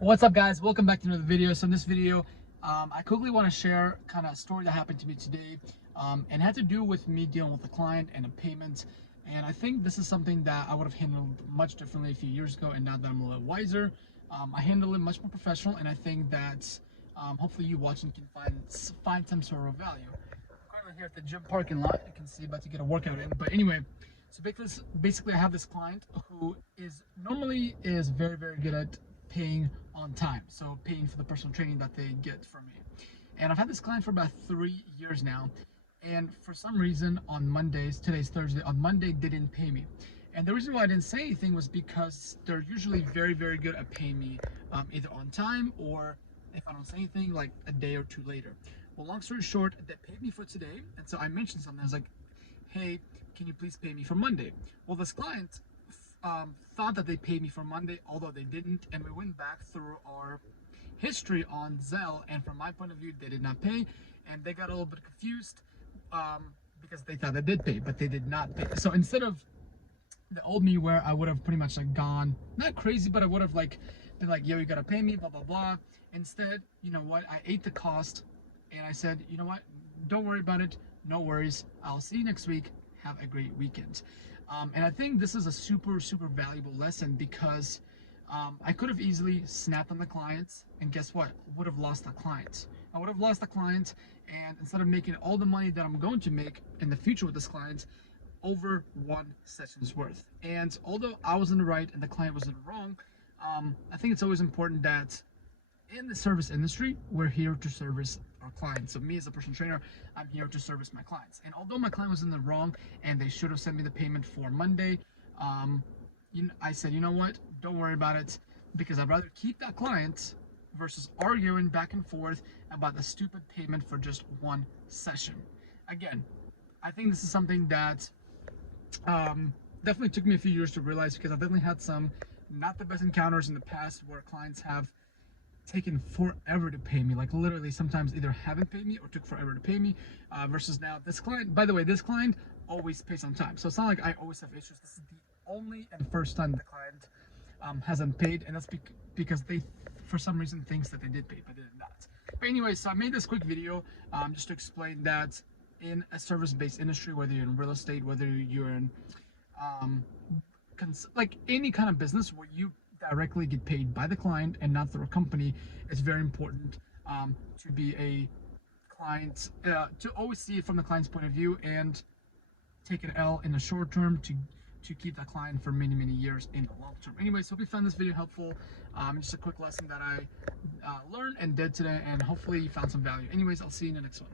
What's up, guys? Welcome back to another video. So in this video, I quickly want to share kind of a story that happened to me today, and had to do with me dealing with a client and a payment. And I think this is something that I would have handled much differently a few years ago, and now that I'm a little wiser, I handle it much more professional, and I think that hopefully you watching can find some sort of value. I'm currently here at the gym parking lot. You can see about to get a workout in. But anyway, so basically I have this client who is normally very good at paying on time, so paying for the personal training that they get from me. And I've had this client for about 3 years now, and for some reason on Mondays, today's Thursday, on Monday they didn't pay me. And the reason why I didn't say anything was because they're usually very good at paying me, either on time, or if I don't say anything, like a day or two later. Well, long story short, they paid me for today, and so I mentioned something. I was like, hey, can you please pay me for Monday? Well, this client thought that they paid me for Monday, although they didn't, and we went back through our history on Zelle, and from my point of view, they did not pay, and they got a little bit confused because they thought they did pay, but they did not pay. So instead of the old me, where I would have pretty much like gone, not crazy, but I would have like been like, yo, you gotta pay me, blah blah blah. Instead, you know what, I ate the cost, and I said, you know what, don't worry about it, no worries, I'll see you next week, have a great weekend. And I think this is a super valuable lesson, because I could have easily snapped on the clients, and guess what, would have lost the client. I would have lost the client, and instead of making all the money that I'm going to make in the future with this client over one session's worth. And although I was in the right and the client was in the wrong, I think it's always important that in the service industry, we're here to service our clients. So me as a personal trainer, I'm here to service my clients. And although my client was in the wrong and they should have sent me the payment for Monday, I said, you know what, don't worry about it, because I'd rather keep that client versus arguing back and forth about the stupid payment for just one session. Again, I think this is something that definitely took me a few years to realize, because I've definitely had some not the best encounters in the past where clients have taken forever to pay me, like literally sometimes either haven't paid me or took forever to pay me, versus now this client, by the way, this client always pays on time, so it's not like I always have issues. This is the only and first time the client hasn't paid, and that's because they for some reason thinks that they did pay, but they did not. But anyway, so I made this quick video just to explain that in a service-based industry, whether you're in real estate, whether you're in like any kind of business where you directly get paid by the client and not through a company, it's very important to be a client, to always see it from the client's point of view, and take an L in the short term to keep that client for many years in the long term. Anyways, hope you found this video helpful. Just a quick lesson that I learned and did today, and hopefully you found some value. Anyways, I'll see you in the next one.